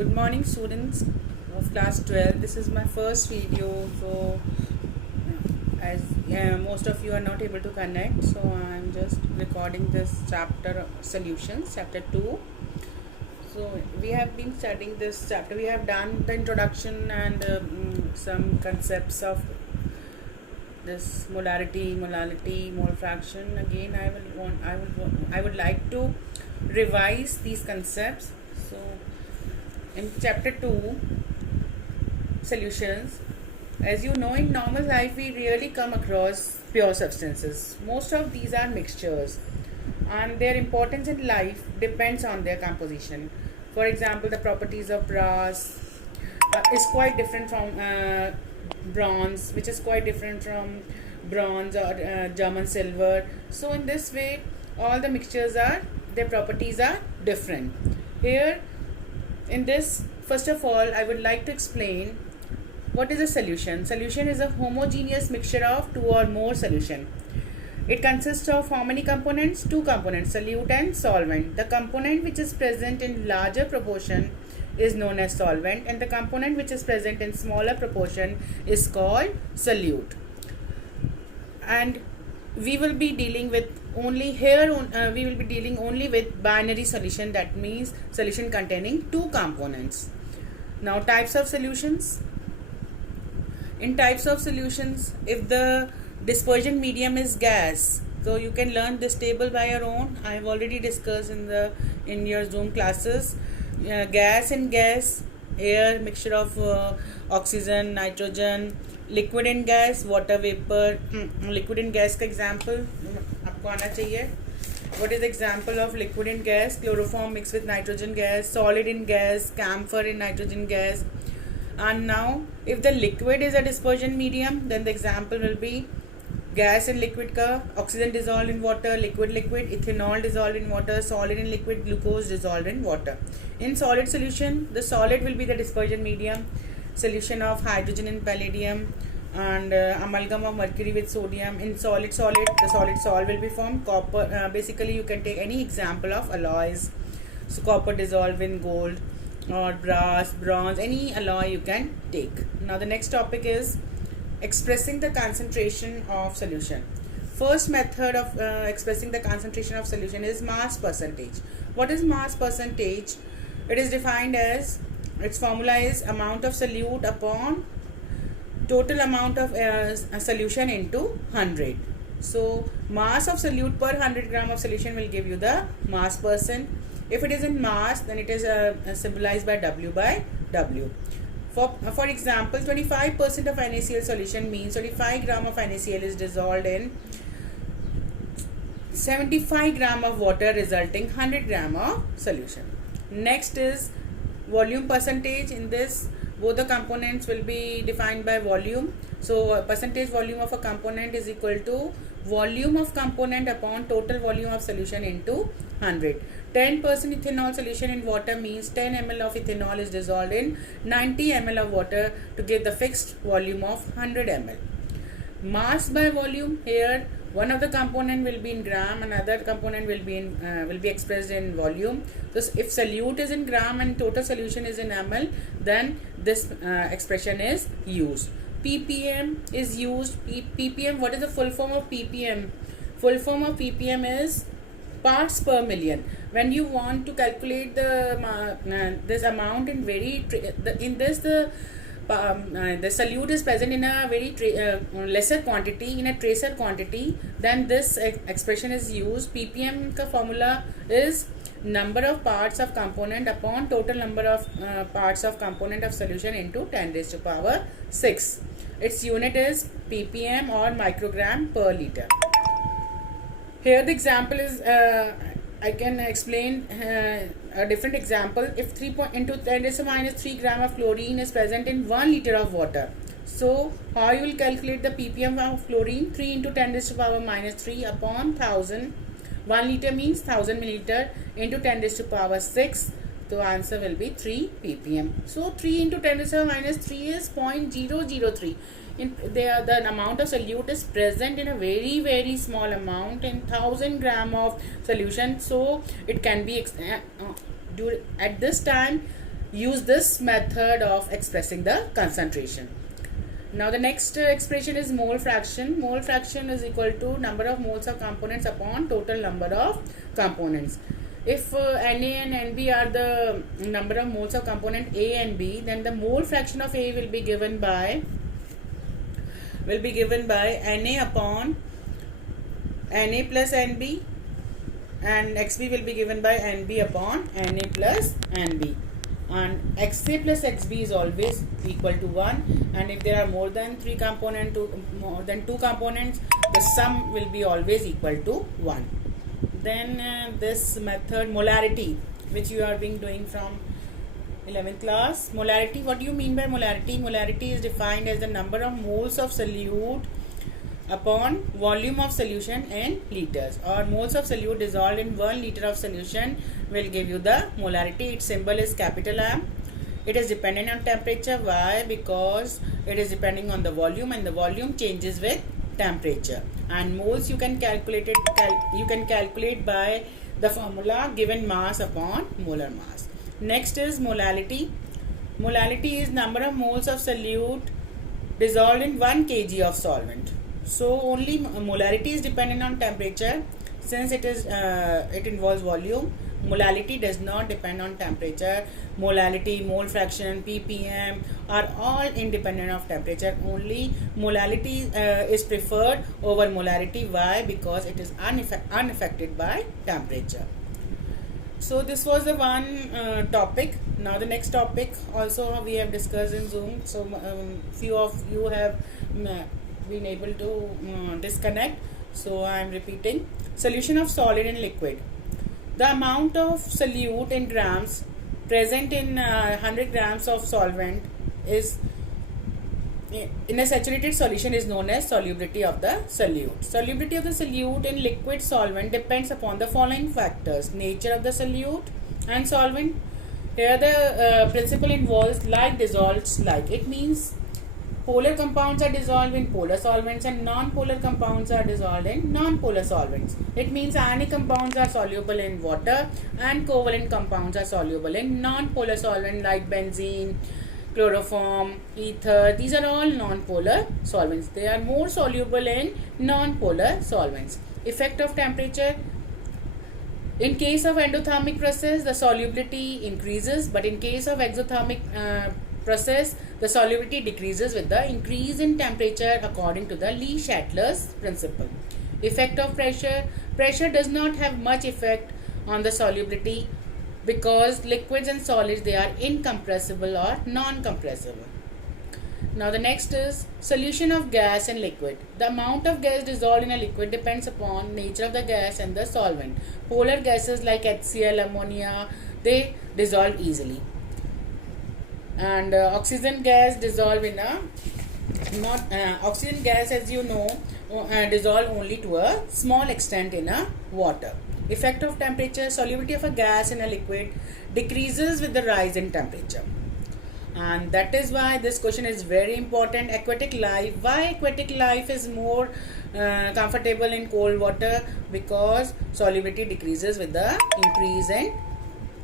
Good morning, students of class 12. This is my first video, so as most of you are not able to connect, so I'm just recording this chapter solutions, chapter 2. So we have been studying this chapter. We have done the introduction and some concepts of this molality, mole fraction. Again, I would like to revise these concepts. So in chapter 2 solutions, as you know, in normal life we rarely come across pure substances. Most of these are mixtures, and their importance in life depends on their composition. For example, the properties of brass is quite different from bronze, which is quite different from bronze or German silver. So in this way, all the mixtures are, their properties are different. Here in this, first of all, I would like to explain what is a solution. Solution is a homogeneous mixture of two or more solution. It consists of how many components? Two components, solute and solvent. The component which is present in larger proportion is known as solvent, and the component which is present in smaller proportion is called solute. And we will be dealing with only with binary solution, that means solution containing two components. Now, types of solutions. In types of solutions, if the dispersion medium is gas, so you can learn this table by your own. I have already discussed in your Zoom classes. Gas and gas, air, mixture of oxygen, nitrogen, liquid and gas, water vapor. Liquid and gas का example आपको आना चाहिए. What is the example of liquid and gas? Chloroform mixed with nitrogen gas, solid in gas, camphor in nitrogen gas. And now, if the liquid is a dispersion medium, then the example will be gas and liquid ka, oxygen dissolved in water, liquid, ethanol dissolved in water, solid in liquid, glucose dissolved in water. In solid solution, the solid will be the dispersion medium, solution of hydrogen and palladium, and amalgam of mercury with sodium. In solid, the solid salt will be formed. Copper, basically you can take any example of alloys. So copper dissolved in gold, or brass, bronze, any alloy you can take. Now the next topic is expressing the concentration of solution. First method of expressing the concentration of solution is mass percentage. What is mass percentage? It is defined as, its formula is amount of solute upon total amount of solution into 100. So mass of solute per 100 gram of solution will give you the mass percent. If it is in mass, then it is symbolized by W by W. For example, 25% of NaCl solution means 25 gram of NaCl is dissolved in 75 gram of water, resulting 100 gram of solution. Next is volume percentage. In this, both the components will be defined by volume. So percentage volume of a component is equal to volume of component upon total volume of solution into 100. 10% ethanol solution in water means 10 ml of ethanol is dissolved in 90 ml of water to give the fixed volume of 100 ml. Mass by volume, here one of the component will be in gram, another component will be expressed in volume. So if solute is in gram and total solution is in ml, then this expression is used. ppm is used. ppm, what is the full form of ppm? Full form of ppm is parts per million. When you want to calculate this amount in the solute is present in a very lesser quantity, in a tracer quantity, then this expression is used. ppm ka formula is number of parts of component upon total number of parts of component of solution into 10 raised to power 6. Its unit is ppm or microgram per liter. Here the example is, I can explain a different example. If 3 into 10 raised to minus 3 gram of chlorine is present in 1 liter of water, so how you will calculate the ppm of chlorine? 3 into 10 raised to power minus 3 upon 1000. 1 liter means 1000 milliliter into 10 raised to power 6. So answer will be 3 ppm. So 3 into 10 raised to power minus 3 is 0.003. The amount of solute is present in a very small amount, in 1000 gram of solution. So it can be at this time use this method of expressing the concentration. Now the next expression is mole fraction. Mole fraction is equal to number of moles of components upon total number of components. If Na and Nb are the number of moles of component A and B, then the mole fraction of A will be given by Na upon Na plus Nb, and Xb will be given by Nb upon Na plus Nb, and Xa plus Xb is always equal to 1, and if there are more than two components, the sum will be always equal to 1. Then this method molarity, which you are being doing from 11th class. Molarity, what do you mean by molarity? Molarity is defined as the number of moles of solute upon volume of solution in liters, or moles of solute dissolved in 1 liter of solution will give you the molarity. Its symbol is capital M. It is dependent on temperature. Why? Because it is depending on the volume, and the volume changes with temperature. And moles you can calculate by the formula given mass upon molar mass. Next is molality. Molality is number of moles of solute dissolved in 1 kg of solvent. So only molarity is dependent on temperature, since it involves volume. Molality does not depend on temperature. Molality, mole fraction, ppm are all independent of temperature. Only molality is preferred over molarity. Why? Because it is unaffected by temperature. So this was the one topic. Now the next topic also we have discussed in Zoom. So few of you have been able to disconnect. So I am repeating. Solution of solid and liquid. The amount of solute in grams present in 100 grams of solvent is in a saturated solution is known as solubility of the solute. Solubility of the solute in liquid solvent depends upon the following factors: nature of the solute and solvent. Here the principle involves like dissolves like. It means polar compounds are dissolved in polar solvents and non-polar compounds are dissolved in non-polar solvents. It means ionic compounds are soluble in water and covalent compounds are soluble in non-polar solvent like benzene, chloroform, ether. These are all non-polar solvents. They are more soluble in non-polar solvents. Effect of temperature. In case of endothermic process, the solubility increases, but in case of exothermic process, the solubility decreases with the increase in temperature according to the Le Chatelier's principle. Effect of pressure. Pressure does not have much effect on the solubility, because liquids and solids, they are incompressible or non-compressible. Now the next is solution of gas and liquid. The amount of gas dissolved in a liquid depends upon nature of the gas and the solvent. Polar gases like HCl, ammonia, they dissolve easily, and oxygen gas dissolve in a oxygen gas, as you know, dissolve only to a small extent in a water. Effect of temperature. Solubility of a gas in a liquid decreases with the rise in temperature, and that is why this question is very important. Aquatic life. Why aquatic life is more comfortable in cold water? Because solubility decreases with the increase in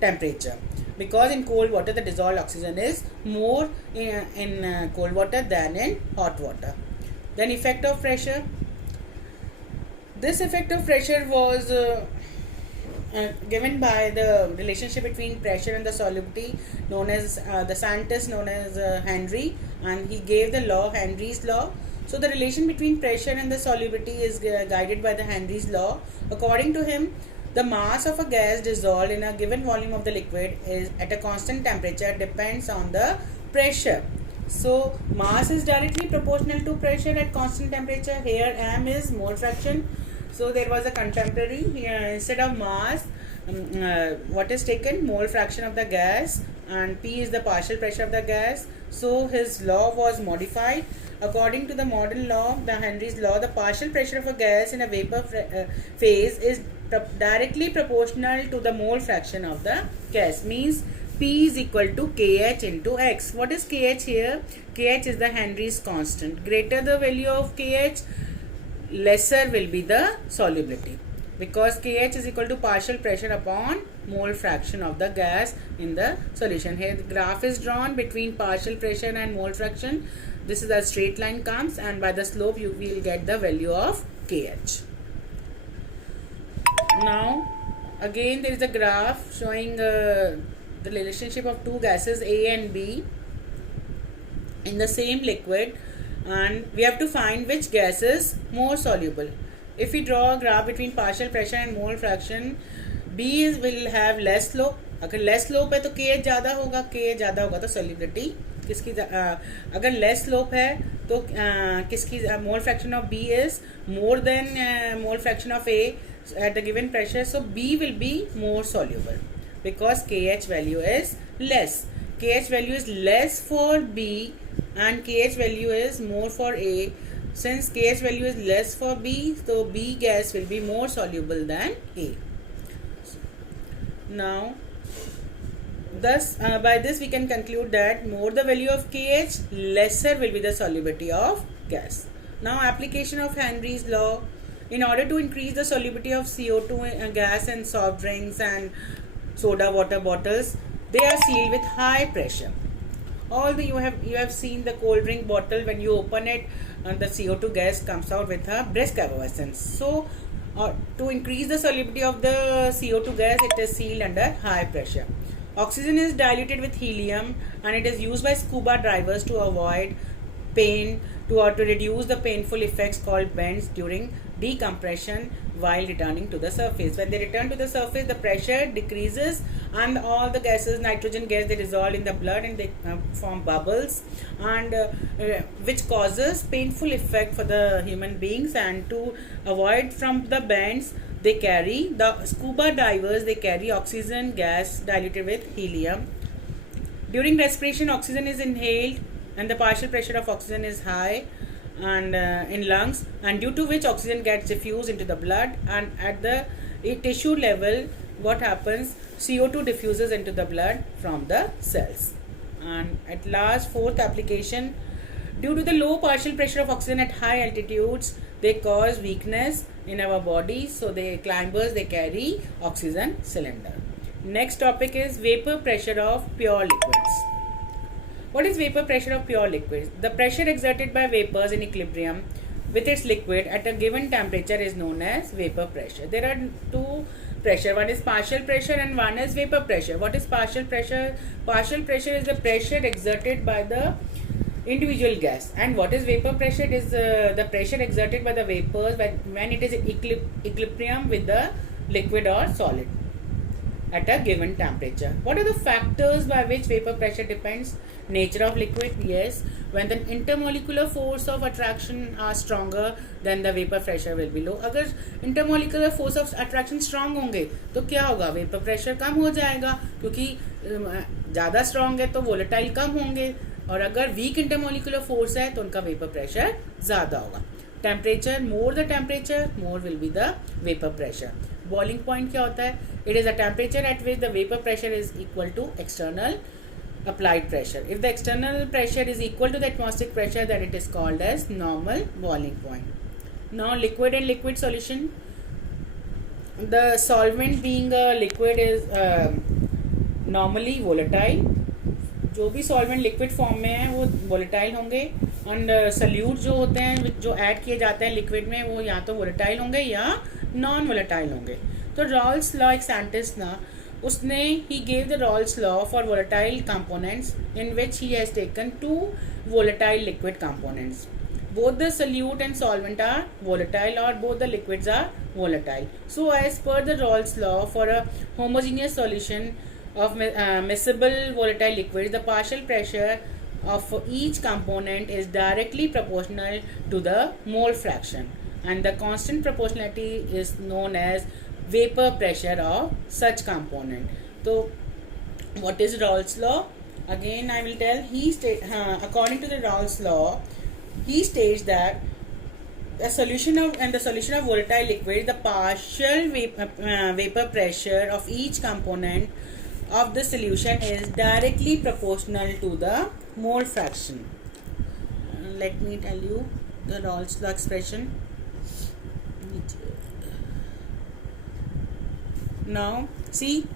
temperature. Because in cold water the dissolved oxygen is more in cold water than in hot water. Then effect of pressure. This effect of pressure was given by the relationship between pressure and the solubility, known as the scientist known as Henry, and he gave the law, Henry's law. So the relation between pressure and the solubility is guided by the Henry's law. According to him, the mass of a gas dissolved in a given volume of the liquid is at a constant temperature depends on the pressure. So mass is directly proportional to pressure at constant temperature. Here m is mole fraction. So there was a contemporary here, instead of mass, what is taken? Mole fraction of the gas, and P is the partial pressure of the gas. So his law was modified. According to the modern law, the Henry's law, the partial pressure of a gas in a vapor phase is directly proportional to the mole fraction of the gas. Means P is equal to Kh into X. What is Kh here? Kh is the Henry's constant. Greater the value of Kh, lesser will be the solubility, because Kh is equal to partial pressure upon mole fraction of the gas in the solution. Here the graph is drawn between partial pressure and mole fraction. This is a straight line comes, and by the slope you will get the value of KH. Now again there is a graph showing the relationship of two gases A and B in the same liquid, and we have to find which gas is more soluble. If we draw a graph between partial pressure and mole fraction, B will have less slope. अगर less slope है तो KH ज़्यादा होगा, KH ज़्यादा होगा तो solubility किसकी, अगर लेस स्लोप है तो किसकी mole fraction of B is more than mole fraction of A at the given pressure, so B will be more soluble because KH value is less. KH value is less for B and KH value is more for A. Since KH value is less for B, so B gas will be more soluble than A. Now, thus by this we can conclude that more the value of KH, lesser will be the solubility of gas. Now, application of Henry's law. In order to increase the solubility of CO2 gas in soft drinks and soda water bottles, they are sealed with high pressure. Although you have seen the cold drink bottle, when you open it, the CO2 gas comes out with a brisk effervescence. So, to increase the solubility of the CO2 gas, it is sealed under high pressure. Oxygen is diluted with helium, and it is used by scuba divers to avoid pain, to reduce the painful effects called bends during decompression while returning to the surface. When they return to the surface, the pressure decreases and all the gases, nitrogen gas, they dissolve in the blood and they form bubbles, and which causes painful effect for the human beings. And to avoid from the bends, they carry, the scuba divers, they carry oxygen gas diluted with helium. During respiration, oxygen is inhaled and the partial pressure of oxygen is high and in lungs, and due to which oxygen gets diffused into the blood, and at the tissue level what happens, CO2 diffuses into the blood from the cells. And at last, fourth application, due to the low partial pressure of oxygen at high altitudes, they cause weakness in our body, so the climbers, they carry oxygen cylinder. Next topic is vapor pressure of pure liquids. What is vapor pressure of pure liquids? The pressure exerted by vapors in equilibrium with its liquid at a given temperature is known as vapor pressure. There are two pressure. One is partial pressure and one is vapor pressure. What is partial pressure? Partial pressure is the pressure exerted by the individual gas. And what is vapor pressure? It is the pressure exerted by the vapors when it is in equilibrium with the liquid or solid at a given temperature. What are the factors by which vapor pressure depends? Nature of liquid, yes. When the intermolecular force of attraction are stronger, then the vapor pressure will be low. अगर intermolecular force of attraction strong होंगे तो क्या होगा? Vapor pressure कम हो जाएगा, क्योंकि ज़्यादा strong है तो volatile कम होंगे, और अगर weak intermolecular force है तो उनका vapor pressure ज़्यादा होगा. Temperature, more the temperature, more will be the vapor pressure. Boiling point क्या होता है? It is a temperature at which the vapor pressure is equal to external applied pressure. If the external pressure is equal to the atmospheric pressure, then it is called as normal boiling point. Now, liquid and liquid solution. The solvent being a liquid is normally volatile. जो भी solvent liquid form में है वो volatile होंगे, and salute जो होते हैं जो ऐड किए जाते हैं लिक्विड में वो या तो वोलेटाइल होंगे या नॉन वोलेटाइल होंगे. तो रॉल्स लॉ एक साइंटिस्ट ना, उसने ही gave the Raoult's law for volatile components in which he has taken two volatile liquid components. Both the solute and solvent are volatile, or both the liquids are volatile. So as per the Raoult's law, for a homogeneous solution of miscible volatile liquids, the partial pressure of each component is directly proportional to the mole fraction, and the constant proportionality is known as vapor pressure of such component. So what is Raoult's law? Again I will tell. According to the Raoult's law, he states that the solution of volatile liquid, the partial vapor pressure of each component of the solution is directly proportional to the mole fraction. Let me tell you the Raoult's law expression. Now see,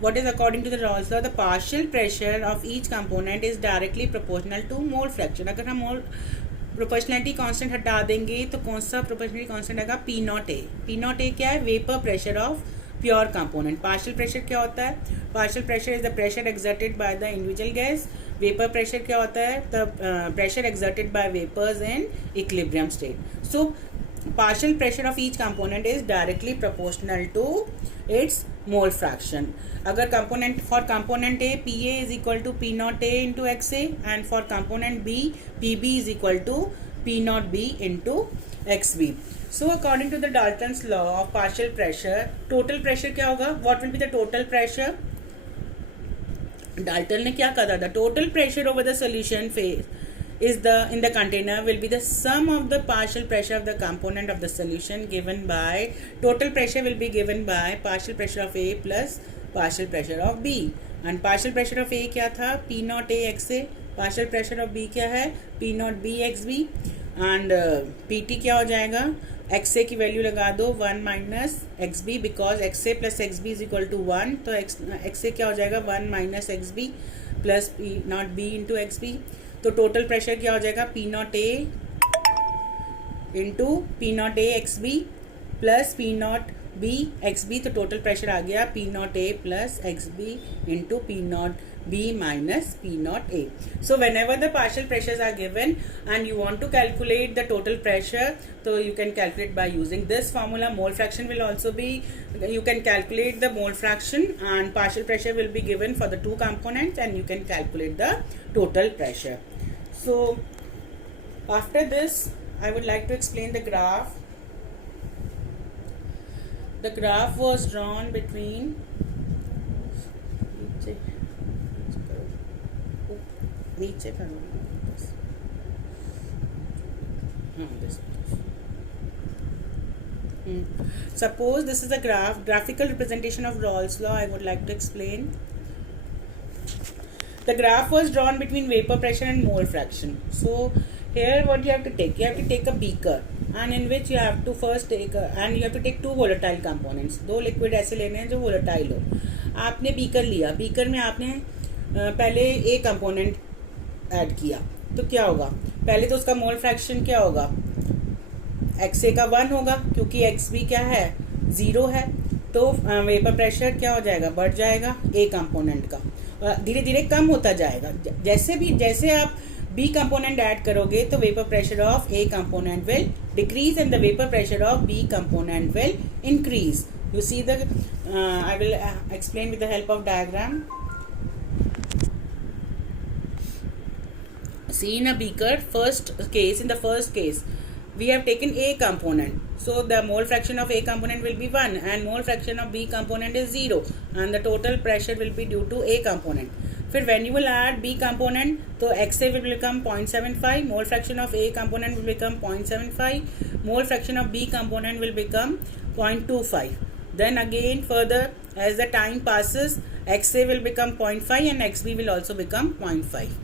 what is according to the Raoult's law, the partial pressure of each component is directly proportional to mole fraction. अगर हम मोल proportionality constant हटा देंगे तो कौन सा proportionality constant आएगा, P naught A. P naught A क्या है, vapour pressure of pure component. Partial pressure क्या होता है, partial pressure is the pressure exerted by the individual gas. Vapour pressure क्या होता है, the pressure exerted by vapours in equilibrium state. So partial pressure of each component is directly proportional to its mole fraction. अगर component for component A, PA is equal to P naught A into XA, and for component B, PB is equal to P naught B into XB. So according to the Dalton's law of partial pressure, total pressure क्या होगा, what will be the total pressure? Dalton ने क्या कहा था, the total pressure over the solution phase is in the container will be the sum of the partial pressure of the component of the solution given by, total pressure will be given by partial pressure of A plus partial pressure of B. And partial pressure of A क्या था, P naught A XA. partial pressure of B क्या है, P naught B XB. and PT क्या हो जाएगा, XA की value लगा दो 1 minus XB, because XA plus XB is equal to 1. तो XA क्या हो जाएगा, 1 minus XB plus P naught B into XB. तो टोटल प्रेशर क्या हो जाएगा, P naught A into P naught A XB plus P naught B XB. तो total pressure आ गया P naught A plus XB into P naught B minus P naught A. So whenever the partial pressures are given and you want to calculate the total pressure, so you can calculate by using this formula. Mole fraction will also be, you can calculate the mole fraction, and partial pressure will be given for the two components, and you can calculate the total pressure. So after this I would like to explain the graph. The graph was drawn between नीचे suppose this is a graphical representation of Raoult's law. I would like to explain. The graph was drawn between vapor pressure and mole fraction. So here what you have to take, you have to take a beaker, and in which you have to first take and you have to take two volatile components. दो liquid ऐसे लेने हैं जो volatile हो. आपने beaker लिया, beaker में आपने पहले ए कंपोनेंट ऐड किया, तो क्या होगा, पहले तो उसका मोल फ्रैक्शन क्या होगा, XA का 1 होगा, क्योंकि XB क्या है, 0 है. तो वेपर प्रेशर क्या हो जाएगा, बढ़ जाएगा ए कंपोनेंट का, धीरे धीरे कम होता जाएगा. जैसे आप B कंपोनेंट ऐड करोगे तो vapour pressure of A component will decrease and the vapour pressure of B component will increase. You see the, I will explain with the help of diagram. See, in a beaker, in the first case, we have taken A component. So the mole fraction of A component will be 1 and mole fraction of B component is 0, and the total pressure will be due to A component. फिर when you will add B component, तो XA will become 0.75, mole fraction of A component will become 0.75, mole fraction of B component will become 0.25. Then again further, as the time passes, XA will become 0.5 and XB will also become 0.5.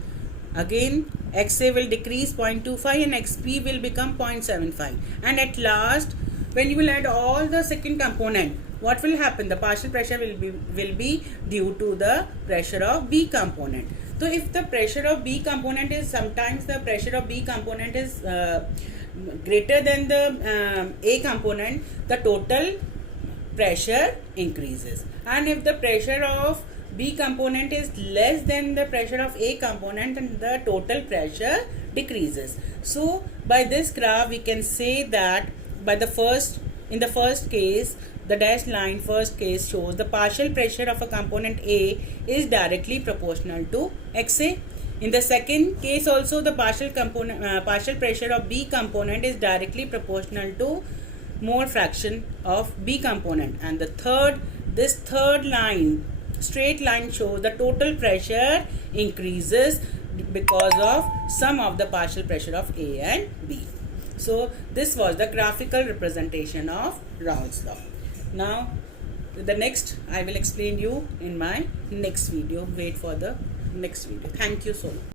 Again XA will decrease 0.25 and XB will become 0.75, and at last when you will add all the second component, what will happen, the partial pressure will be due to the pressure of B component. So if the pressure of B component is, sometimes the pressure of B component is greater than the A component, the total pressure increases, and if the pressure of B component is less than the pressure of A component, and the total pressure decreases. So by this graph we can say that in the first case, the dashed line first case shows the partial pressure of a component A is directly proportional to XA. In the second case also, the partial pressure of B component is directly proportional to mole fraction of B component, and this third line, straight line, shows the total pressure increases because of sum of the partial pressure of A and B. So this was the graphical representation of Raoult's law. Now the next I will explain you in my next video. Wait for the next video. Thank you so much.